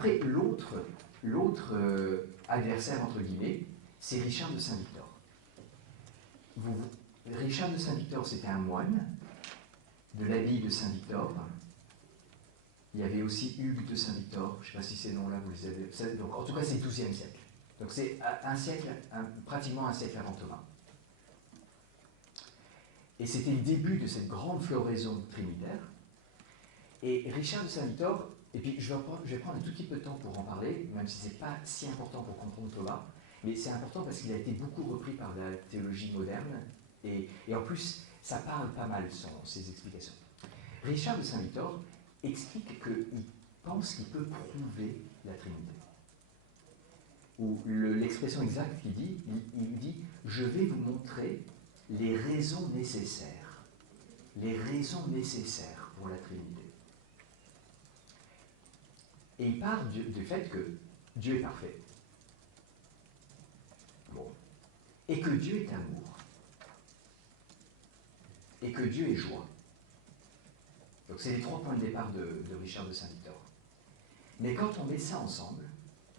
Après, l'autre adversaire, entre guillemets, c'est Richard de Saint-Victor. Richard de Saint-Victor, c'était un moine de l'abbaye de Saint-Victor. Il y avait aussi Hugues de Saint-Victor, je ne sais pas si ces noms-là, vous les avez. Donc, en tout cas, c'est le XIIe siècle. Donc c'est pratiquement un siècle avant Thomas. Et c'était le début de cette grande floraison trinitaire. Et Richard de Saint-Victor, et puis je vais prendre un tout petit peu de temps pour en parler, même si ce n'est pas si important pour comprendre Thomas, mais c'est important parce qu'il a été beaucoup repris par la théologie moderne, et en plus, ça parle pas mal, ses explications. Richard de Saint-Victor explique qu'il pense qu'il peut prouver la Trinité. Ou l'expression exacte qu'il dit, il dit « Je vais vous montrer les raisons nécessaires pour la Trinité. » Et il part du fait que Dieu est parfait. Bon. Et que Dieu est amour. Et que Dieu est joie. Donc c'est les 3 points de départ de Richard de Saint-Victor. Mais quand on met ça ensemble,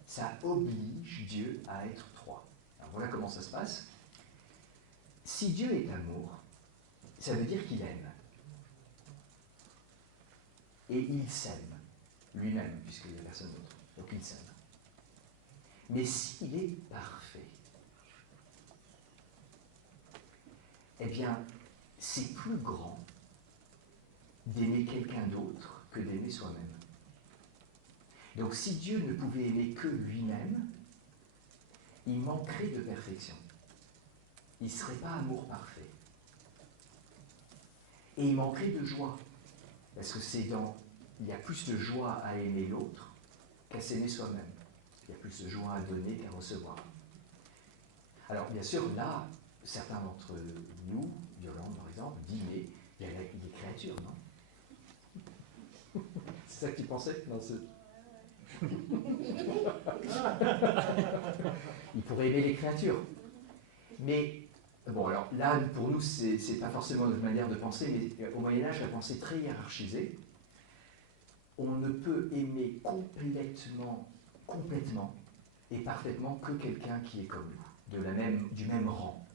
ça oblige Dieu à être 3. Alors voilà comment ça se passe. Si Dieu est amour, ça veut dire qu'il aime. Et il s'aime, lui-même, puisqu'il n'y a personne d'autre. Donc il s'aime. Mais s'il est parfait, eh bien, c'est plus grand d'aimer quelqu'un d'autre que d'aimer soi-même. Donc si Dieu ne pouvait aimer que lui-même, il manquerait de perfection. Il ne serait pas amour parfait. Et il manquerait de joie. Parce que il y a plus de joie à aimer l'autre qu'à s'aimer soi-même. Il y a plus de joie à donner qu'à recevoir. Alors bien sûr, là, certains d'entre nous, Yolande par exemple, disent mais il y a des créatures, non? C'est ça que tu pensais dans ce... Il pourrait aimer les créatures. Mais, bon, alors là, pour nous, c'est pas forcément notre manière de penser, mais au Moyen-Âge, la pensée est très hiérarchisée. On ne peut aimer complètement et parfaitement que quelqu'un qui est comme nous, du même rang.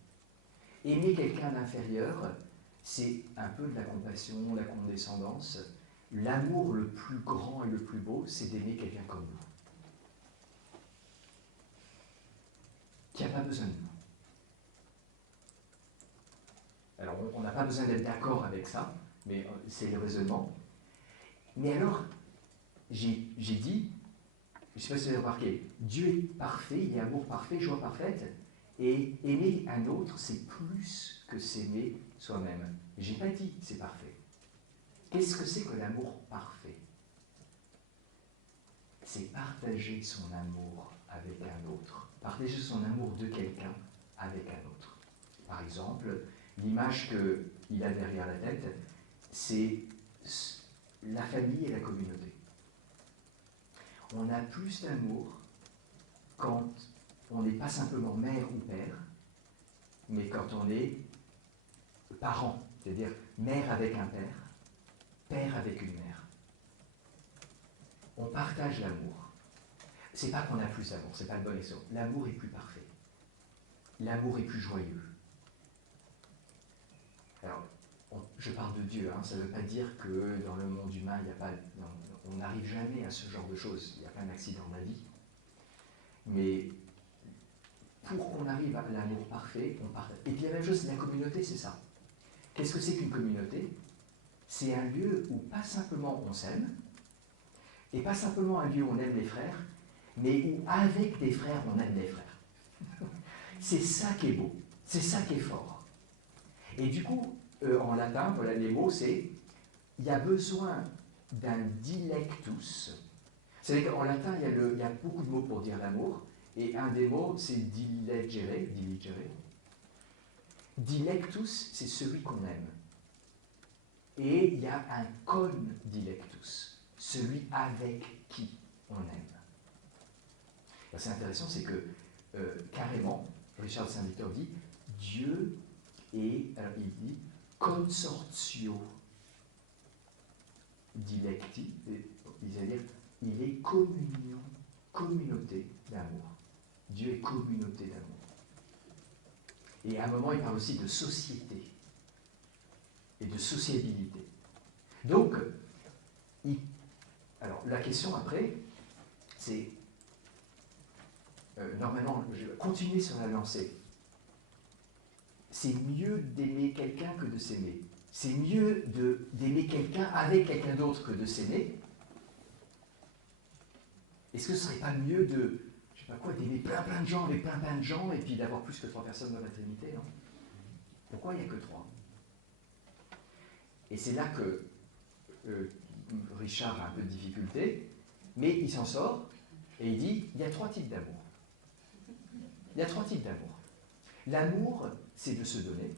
Aimer quelqu'un d'inférieur, c'est un peu de la compassion, la condescendance. L'amour le plus grand et le plus beau, c'est d'aimer quelqu'un comme nous, qui n'a pas besoin de nous. Alors, on n'a pas besoin d'être d'accord avec ça, mais c'est le raisonnement. Mais alors, j'ai dit, je ne sais pas si vous avez remarqué, Dieu est parfait, il est amour parfait, joie parfaite, et aimer un autre, c'est plus que s'aimer soi-même. Je n'ai pas dit c'est parfait. Qu'est-ce que c'est que l'amour parfait? C'est partager son amour avec un autre, partager son amour de quelqu'un avec un autre. Par exemple, l'image qu'il a derrière la tête, c'est la famille et la communauté. On a plus d'amour quand on n'est pas simplement mère ou père, mais quand on est parent, c'est-à-dire mère avec un père, père avec une mère. On partage l'amour. C'est pas qu'on a plus d'amour, c'est pas le bon exemple. L'amour est plus parfait. L'amour est plus joyeux. Alors, je parle de Dieu, hein, ça ne veut pas dire que dans le monde humain, il n'y a pas... Non, on n'arrive jamais à ce genre de choses. Il y a plein d'accidents dans la vie. Mais pour qu'on arrive à l'amour parfait, on partage. Et puis la même chose, la communauté, c'est ça. Qu'est-ce que c'est qu'une communauté? C'est un lieu où pas simplement on s'aime, et pas simplement un lieu où on aime les frères, mais où avec des frères, on aime les frères. C'est ça qui est beau, c'est ça qui est fort. Et du coup, en latin, voilà les mots, c'est il y a besoin d'un dilectus. C'est-à-dire qu'en latin, il y a beaucoup de mots pour dire l'amour, et un des mots, c'est dilegere. Dilectus, c'est celui qu'on aime. Et il y a un condilectus, celui avec qui on aime. C'est intéressant, c'est que carrément, Richard de Saint-Victor dit Dieu est, alors il dit consortio dilecti, c'est-à-dire il est communion, communauté d'amour. Dieu est communauté d'amour. Et à un moment, il parle aussi de société et de sociabilité. Donc, alors la question après, c'est, normalement, je vais continuer sur la lancée. C'est mieux d'aimer quelqu'un que de s'aimer. C'est mieux d'aimer quelqu'un avec quelqu'un d'autre que de s'aimer. Est-ce que ce ne serait pas mieux de, je sais pas quoi, d'aimer plein de gens avec plein de gens et puis d'avoir plus que 3 personnes dans la Trinité, non? Pourquoi il n'y a que 3? Et c'est là que Richard a un peu de difficulté, mais il s'en sort et il dit, il y a 3 types d'amour. Il y a 3 types d'amour. L'amour, c'est de se donner.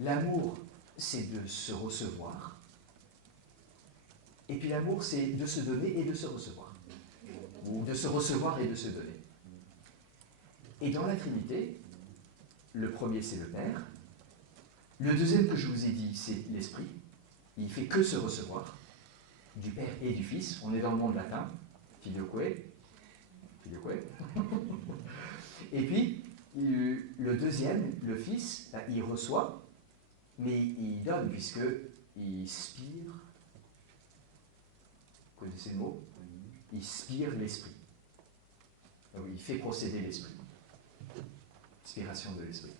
L'amour, c'est de se recevoir. Et puis l'amour, c'est de se donner et de se recevoir. Ou de se recevoir et de se donner. Et dans la Trinité, le premier, c'est le Père. Le deuxième que je vous ai dit, c'est l'Esprit. Il ne fait que se recevoir, du Père et du Fils. On est dans le monde latin, filioque. Et puis, le deuxième, le Fils, il reçoit, mais il donne, puisqu'il spire. Vous connaissez le mot? Il spire l'Esprit. Donc, il fait procéder l'Esprit. Inspiration de l'Esprit.